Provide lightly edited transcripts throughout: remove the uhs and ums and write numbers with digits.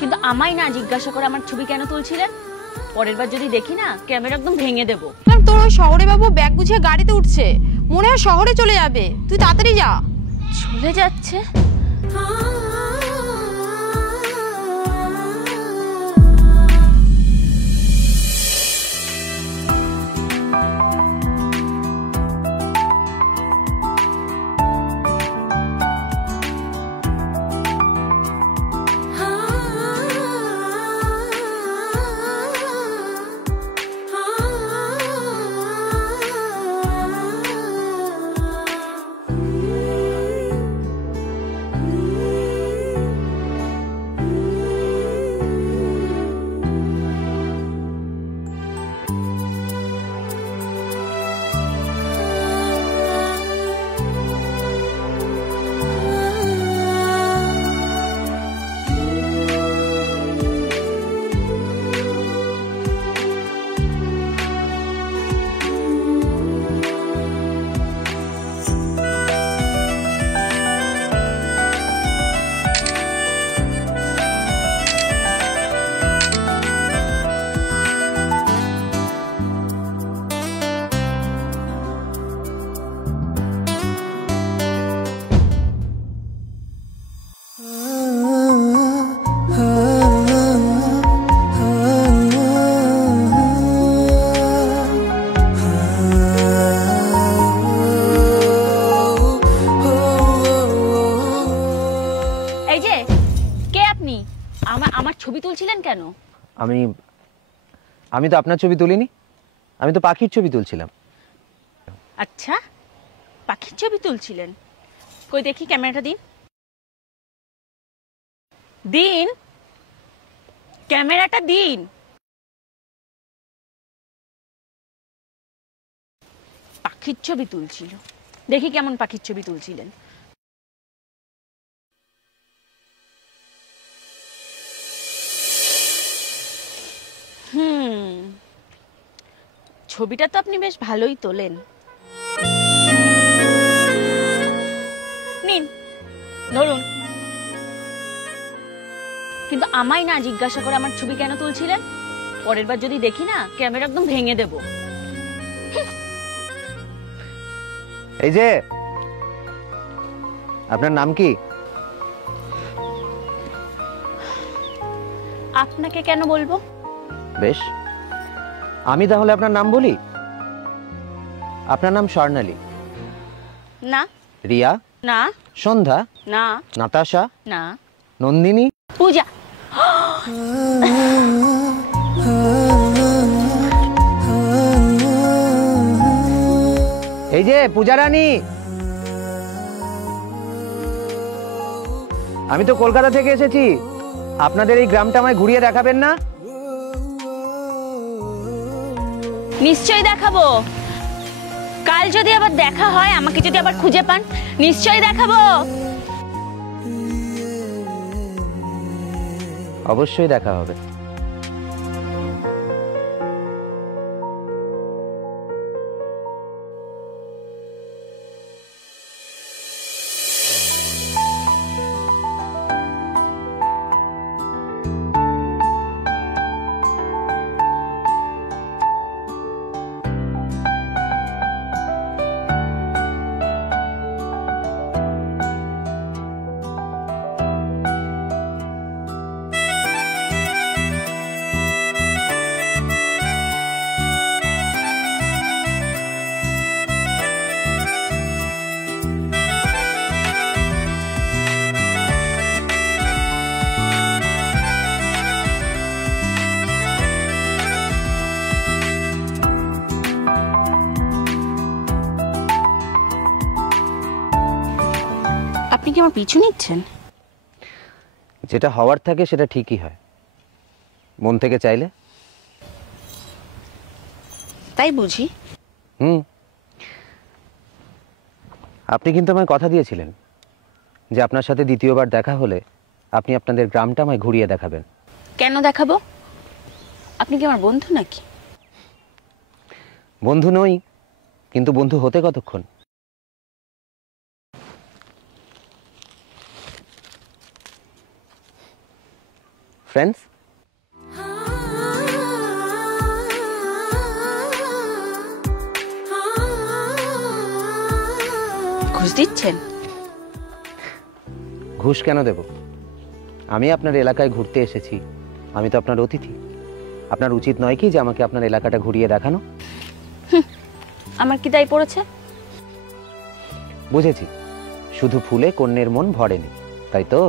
কিন্তু আমায় না জিজ্ঞাসা করে আমার ছবি কেন তুলছিলেন? পরের বার যদি দেখি না ক্যামেরা একদম ভেঙে দেবো। তোর ওই শহরে বাবু ব্যাগ গুছিয়ে গাড়িতে উঠছে, মনে হয় শহরে চলে যাবে, তুই তাড়াতাড়ি যা। চলে যাচ্ছে? আমার ছবি তুলছিলেন কেন? আমি তো আপনার ছবি তুলিনি, আমি তো পাখির ছবি তুলছিলাম। আচ্ছা, পাখির ছবি তুলছিলেন? কই দেখি, ক্যামেরাটা দিন। দিন, ক্যামেরাটা দিন। পাখির ছবি তুলছিল, দেখি কেমন পাখির ছবি তুলছিলেন। ছবিটা তো আপনি বেশ ভালোই তোলেন। নিন, ধরুন। কিন্তু আমায় না জিজ্ঞাসা করে আমার ছবি কেন তুলছিলেন? পরের বার যদি দেখি না ক্যামেরা একদম ভেঙে দেব। এই যে, আপনার নাম কি? আপনাকে কেন বলবো? বেশ, আমি তাহলে আপনার নাম বলি। আপনার নাম স্বর্ণালী? না। রিয়া? না। সন্ধ্যা? না। নাতাশা? না। নন্দিনী? পূজা? এই যে পূজা রানী, আমি তো কলকাতা থেকে এসেছি, আপনাদের এই গ্রামটা আমায় ঘুরিয়ে দেখাবেন না? নিশ্চয়ই দেখাবো। কাল যদি আবার দেখা হয়, আমাকে যদি আবার খুঁজে পান, নিশ্চয়ই দেখাবো। অবশ্যই দেখা হবে। আপনি কি আমার পিছু নিচ্ছেন? যেটা হওয়ার থাকে সেটা ঠিকই হয়, মন থেকে চাইলে। তাই বুঝি? আপনি কিন্তু আমায় কথা দিয়েছিলেন যে আপনার সাথে দ্বিতীয়বার দেখা হলে আপনি আপনাদের গ্রামটা আমায় ঘুরিয়ে দেখাবেন। কেন দেখাবো? আপনি কি আমার বন্ধু নাকি? বন্ধু নই, কিন্তু বন্ধু হতে কতক্ষণ? ফ্রেন্ডস। ঘুষ দিচ্ছেন? ঘুষ কেন দেব? আমি আপনার এলাকায় ঘুরতে এসেছি, আমি তো আপনার অতিথি। আপনার উচিত নয় কি যে আমাকে আপনার এলাকাটা ঘুরিয়ে দেখানো? আমার কি দায় পড়েছে? বুঝেছি, শুধু ফুলে কন্যের মন ভরেনি, তাই তো?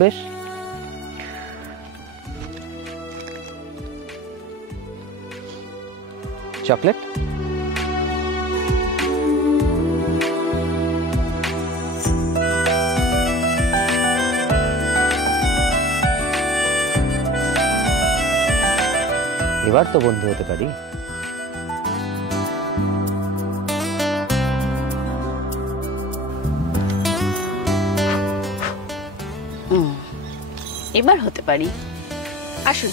বেশ, চকলেট? এবার তো বন্ধু হতে পারি। এবার হতে পারি। আসুন।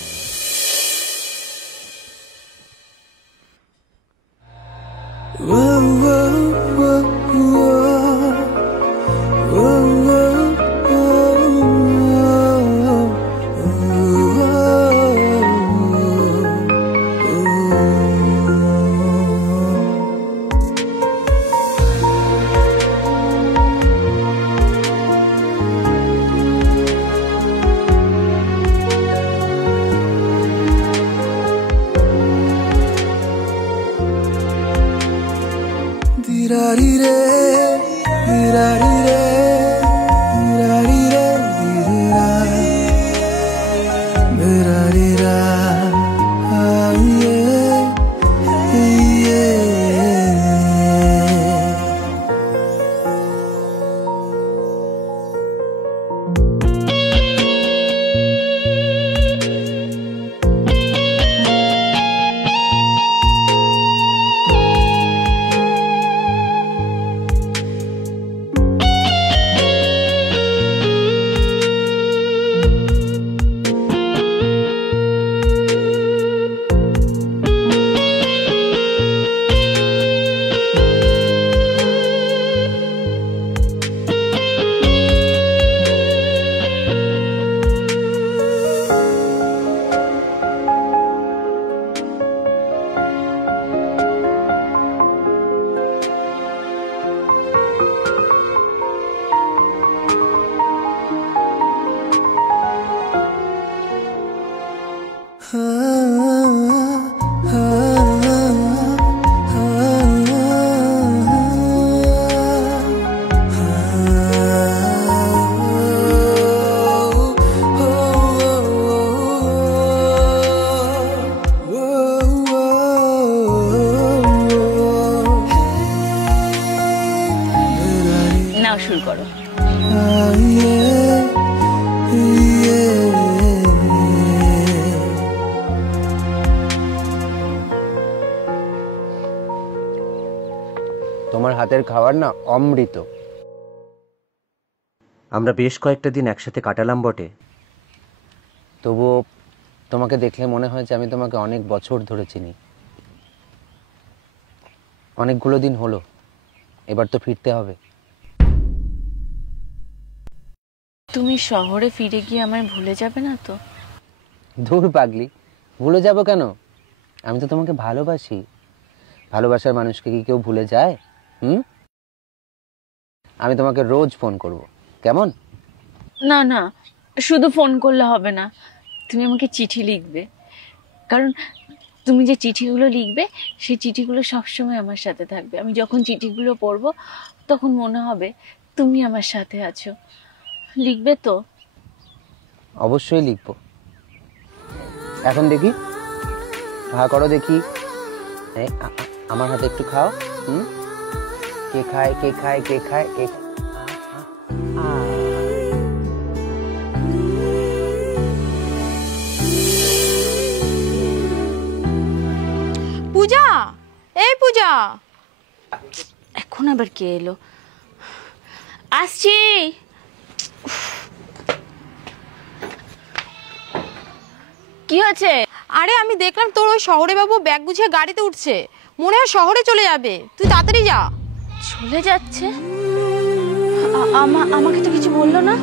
নাও শুরু করো। তোমার হাতের খাবার না অমৃত। আমরা বেশ কয়েকটা দিন একসাথে কাটালাম বটে, তবুও তোমাকে দেখলে মনে হয় যে আমি তোমাকে অনেক বছর ধরে চিনি। অনেকগুলো দিন হলো, এবার তো ফিরতে হবে। তুমি শহরে ফিরে গিয়ে আমায় ভুলে যাবে না তো? দূর পাগলি, ভুলে যাব কেন? আমি তো তোমাকে ভালোবাসি। ভালোবাসার মানুষকে কি কেউ ভুলে যায়? আমি তোমাকে রোজ ফোন করব, কেমন? না না, শুধু ফোন করলে হবে না, তুমি আমাকে চিঠি লিখবে। কারণ তুমি যে চিঠিগুলো লিখবে সেই চিঠিগুলো সবসময় আমার সাথে থাকবে। আমি যখন চিঠিগুলো পড়বো তখন মনে হবে তুমি আমার সাথে আছো। লিখবে তো? অবশ্যই লিখবো। এখন দেখি, হা করো দেখি। আমার হাতে একটু খাও। কে খায় কে খায় কে খায় কে? পূজা, এই পূজা। এখন আবার কে এলো? আসছি। কি হয়েছে? আরে আমি দেখলাম তোর ওই শহরে বাবু ব্যাগ গুছিয়ে গাড়িতে উঠছে, মনে হয় শহরে চলে যাবে। তুই তাড়াতাড়ি যা। চলে যাচ্ছে? আমাকে তো কিছু বললো না।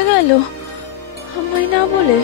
চলে গেল আমায় না বলে।